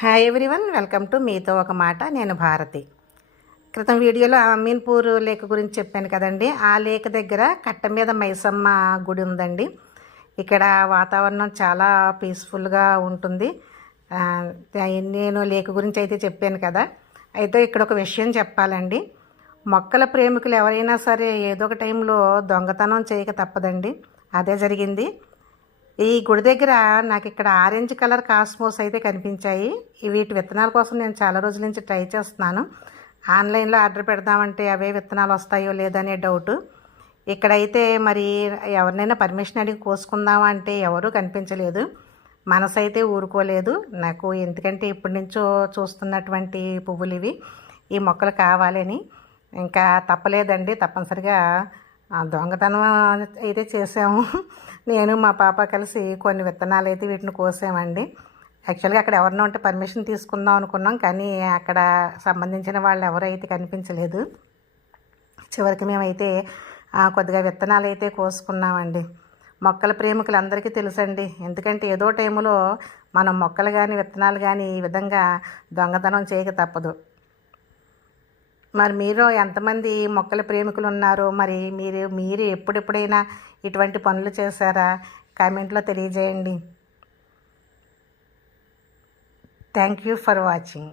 Hi everyone, welcome to మీతో ఒక మాట. నేను భారతి. క్రితం వీడియోలో అమీన్పూర్ లేక్ గురించి చెప్పాను కదండి. ఆ లేక్ దగ్గర కట్ట మీద మైసమ్మ గుడి ఉందండి. ఇక్కడ వాతావరణం చాలా పీస్ఫుల్గా ఉంటుంది. నేను లేక్ గురించి అయితే చెప్పాను కదా. అయితే ఇక్కడ ఒక విషయం చెప్పాలండి. మొక్కల ప్రేమికులు ఎవరైనా సరే ఏదో ఒక టైంలో దొంగతనం చేయక తప్పదండి. అదే జరిగింది. ఈ గుడి దగ్గర నాకు ఇక్కడ ఆరెంజ్ కలర్ కాస్మోస్ అయితే కనిపించాయి. వీటి విత్తనాల కోసం నేను చాలా రోజుల నుంచి ట్రై చేస్తున్నాను. ఆన్లైన్లో ఆర్డర్ పెడదామంటే అవే విత్తనాలు వస్తాయో లేదనే డౌటు. ఇక్కడైతే మరి ఎవరినైనా పర్మిషన్ అడిగి కోసుకుందామా అంటే ఎవరూ కనిపించలేదు. మనసు అయితే ఊరుకోలేదు నాకు. ఎందుకంటే ఇప్పటి నుంచో చూస్తున్నటువంటి పువ్వులు ఇవి, ఈ మొక్కలు కావాలని. ఇంకా తప్పలేదండి, తప్పనిసరిగా దొంగతనం అయితే చేసాము. నేను మా పాప కలిసి కొన్ని విత్తనాలు అయితే వీటిని కోసామండి. యాక్చువల్గా అక్కడ ఎవరినో ఉంటే పర్మిషన్ తీసుకుందాం అనుకున్నాం, కానీ అక్కడ సంబంధించిన వాళ్ళు ఎవరైతే కనిపించలేదు. చివరికి మేమైతే కొద్దిగా విత్తనాలు అయితే కోసుకున్నామండి. మొక్కల ప్రేమికులందరికీ తెలుసండి. ఎందుకంటే ఏదో టైంలో మనం మొక్కలు కానీ విత్తనాలు కానీ ఈ విధంగా దొంగతనం చేయక తప్పదు. మరి మీరు ఎంతమంది మొక్కల ప్రేమికులు ఉన్నారో, మరి మీరు ఎప్పుడెప్పుడైనా ఇటువంటి పనులు చేశారా? కామెంట్లో తెలియజేయండి. Thank you for watching.